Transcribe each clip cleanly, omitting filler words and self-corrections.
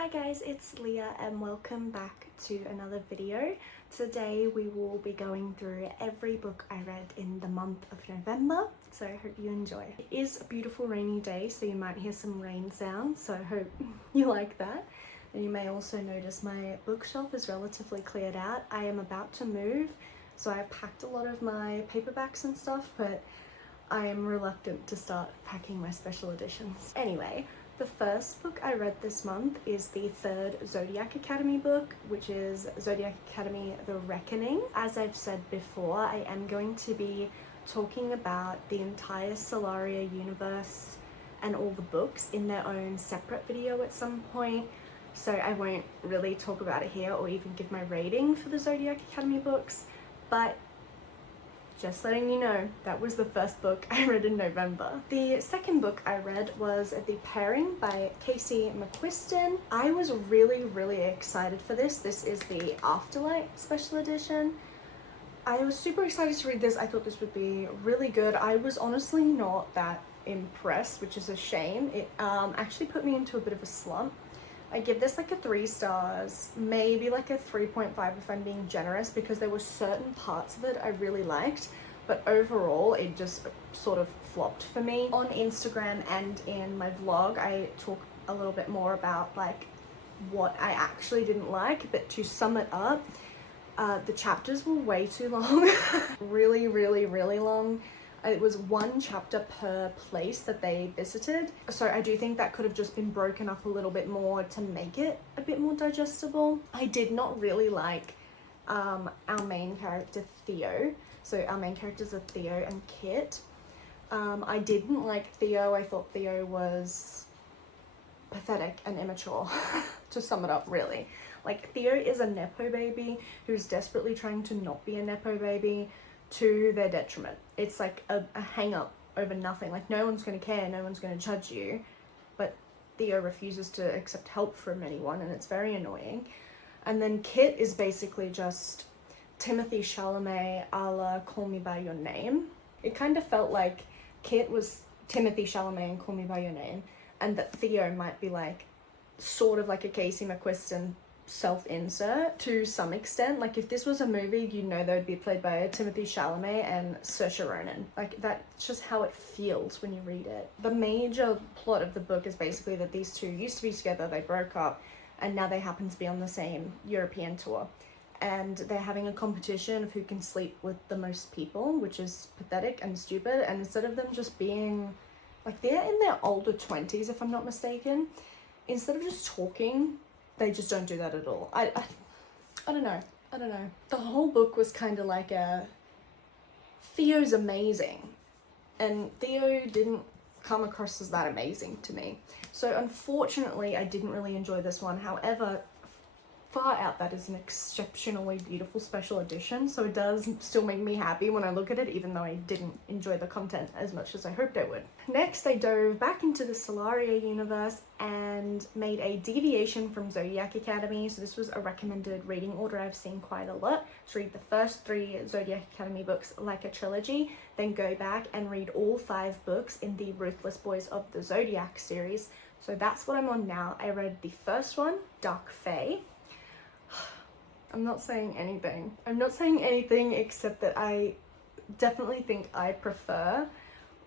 Hi guys, it's Leah and welcome back to another video. Today we will be going through every book I read in the month of November, so I hope you enjoy. It is a beautiful rainy day, so you might hear some rain sounds, so I hope you like that. And you may also notice my bookshelf is relatively cleared out. I am about to move, so I've packed a lot of my paperbacks and stuff, but I am reluctant to start packing my special editions. Anyway, the first book I read this month is the third Zodiac Academy book, which is Zodiac Academy The Reckoning. As I've said before, I am going to be talking about the entire Cyrillia universe and all the books in their own separate video at some point, so I won't really talk about it here or even give my rating for the Zodiac Academy books, but just letting you know, that was the first book I read in November. The second book I read was The Pairing by Casey McQuiston. I was really excited for this. This is the Afterlight special edition. I was super excited to read this. I thought this would be really good. I was honestly not that impressed, which is a shame. It actually put me into a bit of a slump. I give this like a 3 stars, maybe like a 3.5 if I'm being generous, because there were certain parts of it I really liked, but overall it just sort of flopped for me. On Instagram and in my vlog, I talk a little bit more about like what I actually didn't like, but to sum it up, the chapters were way too long. really long. It was one chapter per place that they visited, so I do think that could have just been broken up a little bit more to make it a bit more digestible. I did not really like our main character Theo. So our main characters are Theo and Kit. I didn't like Theo. I thought Theo was pathetic and immature, to sum it up really. Like, Theo is a Nepo baby who's desperately trying to not be a Nepo baby, to their detriment. It's like a hang up over nothing. Like, no one's going to care, no one's going to judge you, but Theo refuses to accept help from anyone, and it's very annoying. And then Kit is basically just Timothy Chalamet a la Call Me By Your Name. It kind of felt like Kit was Timothy Chalamet in Call Me By Your Name, and that Theo might be like sort of like a Casey McQuiston self-insert to some extent. Like, if this was a movie, you know they would be played by Timothy Chalamet and Saoirse Ronan. Like, that's just how it feels when you read it. The major plot of the book is basically that these two used to be together, they broke up, and now they happen to be on the same European tour. And they're having a competition of who can sleep with the most people, which is pathetic and stupid. And instead of them just being, like, they're in their older 20s, if I'm not mistaken, instead of just talking, they just don't do that at all. I don't know. The whole book was kind of like Theo's amazing, and Theo didn't come across as that amazing to me. So unfortunately, I didn't really enjoy this one. However, far out that is an exceptionally beautiful special edition, so it does still make me happy when I look at it, even though I didn't enjoy the content as much as I hoped I would. Next, I dove back into the Cyrillia universe and made a deviation from Zodiac Academy. So this was a recommended reading order I've seen quite a lot, to read the first 3 Zodiac Academy books like a trilogy, then go back and read all 5 books in the Ruthless Boys of the Zodiac series. So that's what I'm on now. I read the first one, Dark Fae. I'm not saying anything. I'm not saying anything except that I definitely think I prefer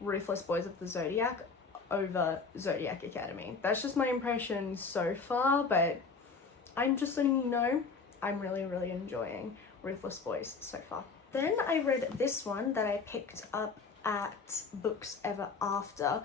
Ruthless Boys of the Zodiac over Zodiac Academy. That's just my impression so far, but I'm just letting you know I'm really enjoying Ruthless Boys so far. Then I read this one that I picked up at Books Ever After.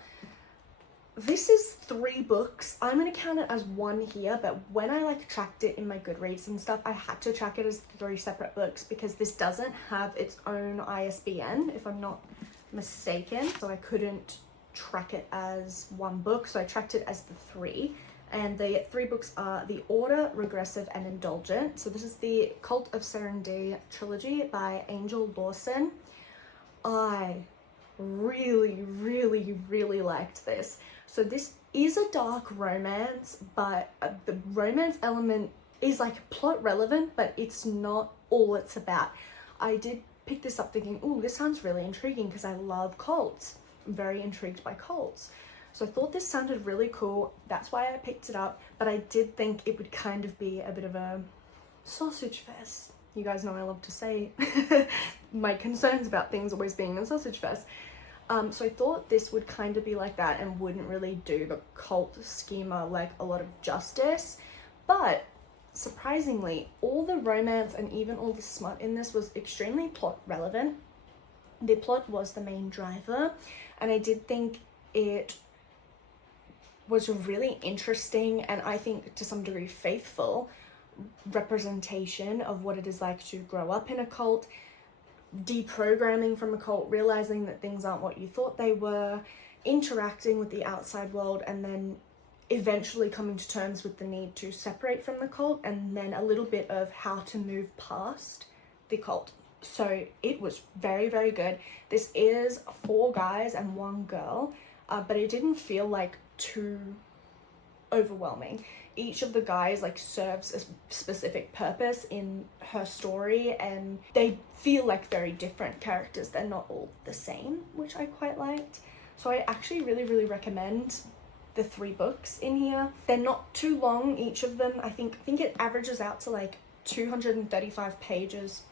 This is 3 books. I'm going to count it as 1 here, but when I like tracked it in my Goodreads and stuff, I had to track it as 3 separate books because this doesn't have its own ISBN, if I'm not mistaken. So I couldn't track it as 1 book, so I tracked it as the 3. And the 3 books are The Order, Regressive, and Indulgent. So this is the Cult of Serenity trilogy by Angel Lawson. I really liked this. So this is a dark romance, but the romance element is like plot relevant, but it's not all it's about. I did pick this up thinking, oh, this sounds really intriguing because I love cults. I'm very intrigued by cults. So I thought this sounded really cool. That's why I picked it up. But I did think it would kind of be a bit of a sausage fest. You guys know I love to say my concerns about things always being a sausage fest. So I thought this would kind of be like that and wouldn't really do the cult schema like a lot of justice. But surprisingly, all the romance and even all the smut in this was extremely plot relevant. The plot was the main driver, and I did think it was a really interesting and I think to some degree faithful representation of what it is like to grow up in a cult, deprogramming from a cult, realizing that things aren't what you thought they were, interacting with the outside world, and then eventually coming to terms with the need to separate from the cult, and then a little bit of how to move past the cult. So it was very, very good. This is 4 guys and 1 girl, but it didn't feel like too overwhelming. Each of the guys like serves a specific purpose in her story, and they feel like very different characters. They're not all the same, which I quite liked. So I actually really, really recommend the 3 books in here. They're not too long, each of them. I think it averages out to like 235 pages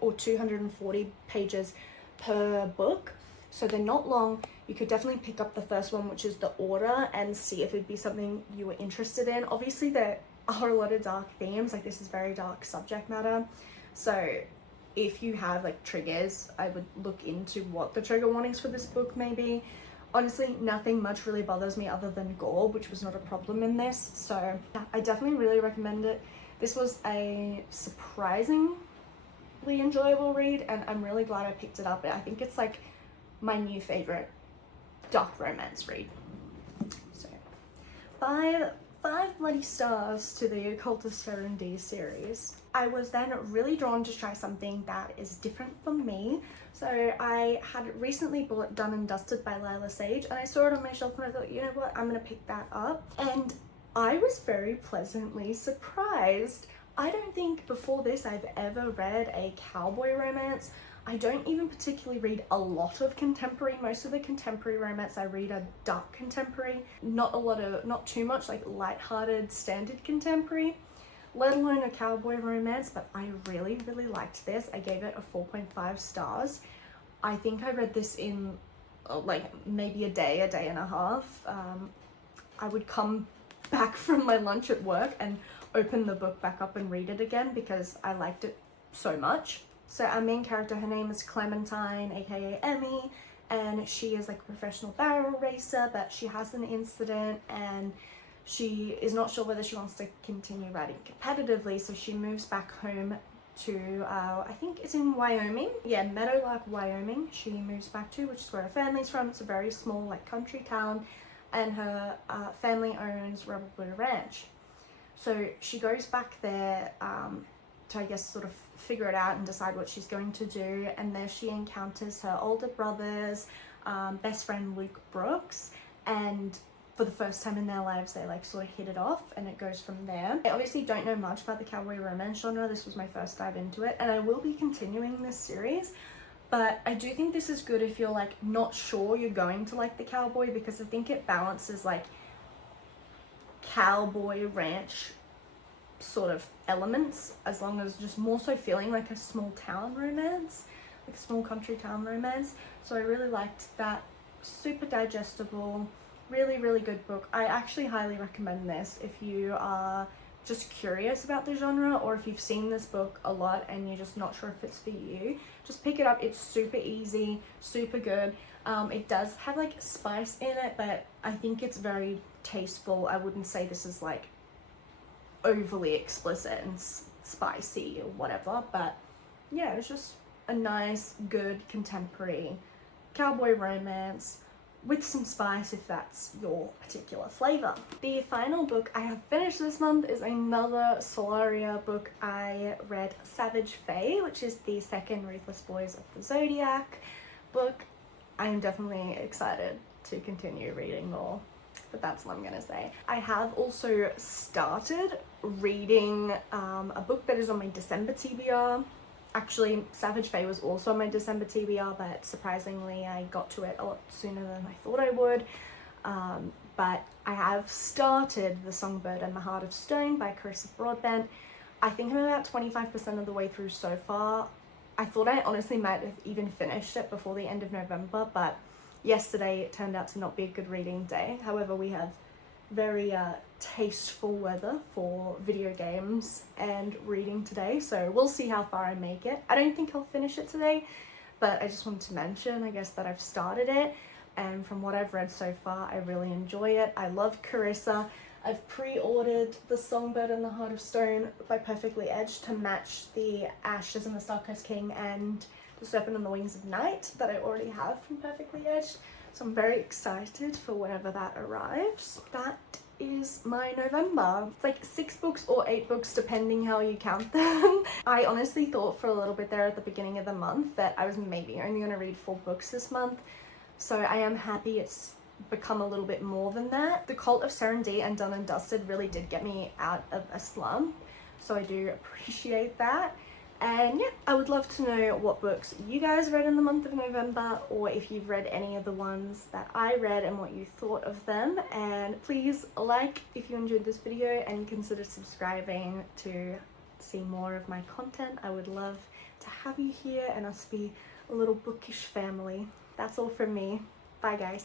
or 240 pages per book. So they're not long. You could definitely pick up the first one, which is The Order, and see if it'd be something you were interested in. Obviously, there are a lot of dark themes. Like, this is very dark subject matter. So if you have like triggers, I would look into what the trigger warnings for this book may be. Honestly, nothing much really bothers me other than gore, which was not a problem in this. So yeah, I definitely really recommend it. This was a surprisingly enjoyable read, and I'm really glad I picked it up. I think it's like my new favorite dark romance read. So 5 bloody stars to the Occultist Serenity series. I was then really drawn to try something that is different from me. So I had recently bought Done and Dusted by Lila Sage, and I saw it on my shelf and I thought, you know what, I'm gonna pick that up. And I was very pleasantly surprised. I don't think before this I've ever read a cowboy romance. I don't even particularly read a lot of contemporary. Most of the contemporary romance I read are dark contemporary, not too much like lighthearted standard contemporary, let alone a cowboy romance. But I really, really liked this. I gave it a 4.5 stars. I think I read this in like maybe a day and a half. I would come back from my lunch at work and open the book back up and read it again because I liked it so much. So our main character, her name is Clementine, aka Emmy, and she is like a professional barrel racer, but she has an incident and she is not sure whether she wants to continue riding competitively, so she moves back home to, I think it's in Wyoming. Yeah, Meadowlark, Wyoming, she moves back to, which is where her family's from. It's a very small like country town, and her family owns Rebel Blue Ranch. So she goes back there to, I guess, sort of figure it out and decide what she's going to do. And there she encounters her older brother's best friend Luke Brooks, and for the first time in their lives they like sort of hit it off, and it goes from there. I obviously don't know much about the cowboy romance genre. This was my first dive into it, and I will be continuing this series, but I do think this is good if you're like not sure you're going to like the cowboy, because I think it balances like cowboy ranch sort of elements, as long as just more so feeling like a small town romance, like a small country town romance. So I really liked that. Super digestible, really, really good book. I actually highly recommend this if you are just curious about the genre, or if you've seen this book a lot and you're just not sure if it's for you. Just pick it up. It's super easy, super good. It does have like spice in it, but I think it's very tasteful. I wouldn't say this is like overly explicit and spicy or whatever, but yeah, it's just a nice, good contemporary cowboy romance with some spice if that's your particular flavor. The final book I have finished this month is another Solaria book. I read Savage Fae, which is the second Ruthless Boys of the Zodiac book. I am definitely excited to continue reading more, but that's what I'm gonna say. I have also started reading a book that is on my December TBR. Actually, Savage Fae was also on my December TBR, but surprisingly I got to it a lot sooner than I thought I would. but I have started The Songbird and the Heart of Stone by Carissa Broadbent. I think I'm about 25% of the way through so far. I thought I honestly might have even finished it before the end of November, but yesterday it turned out to not be a good reading day. However, we have very tasteful weather for video games and reading today, so we'll see how far I make it. I don't think I'll finish it today, but I just wanted to mention, I guess, that I've started it, and from what I've read so far, I really enjoy it. I love Carissa. I've pre-ordered The Songbird and the Heart of Stone by Perfectly Edged to match the Ashes and the Star-Cursed King and The Serpent and the Wings of Night that I already have from Perfectly Edged. So I'm very excited for whenever that arrives. That is my November. It's like 6 books or 8 books depending how you count them. I honestly thought for a little bit there at the beginning of the month that I was maybe only going to read 4 books this month. So I am happy it's become a little bit more than that. The Cult of Serenity and Done and Dusted really did get me out of a slump, so I do appreciate that. And yeah, I would love to know what books you guys read in the month of November, or if you've read any of the ones that I read and what you thought of them. And please like if you enjoyed this video and consider subscribing to see more of my content. I would love to have you here and us be a little bookish family. That's all from me. Bye guys.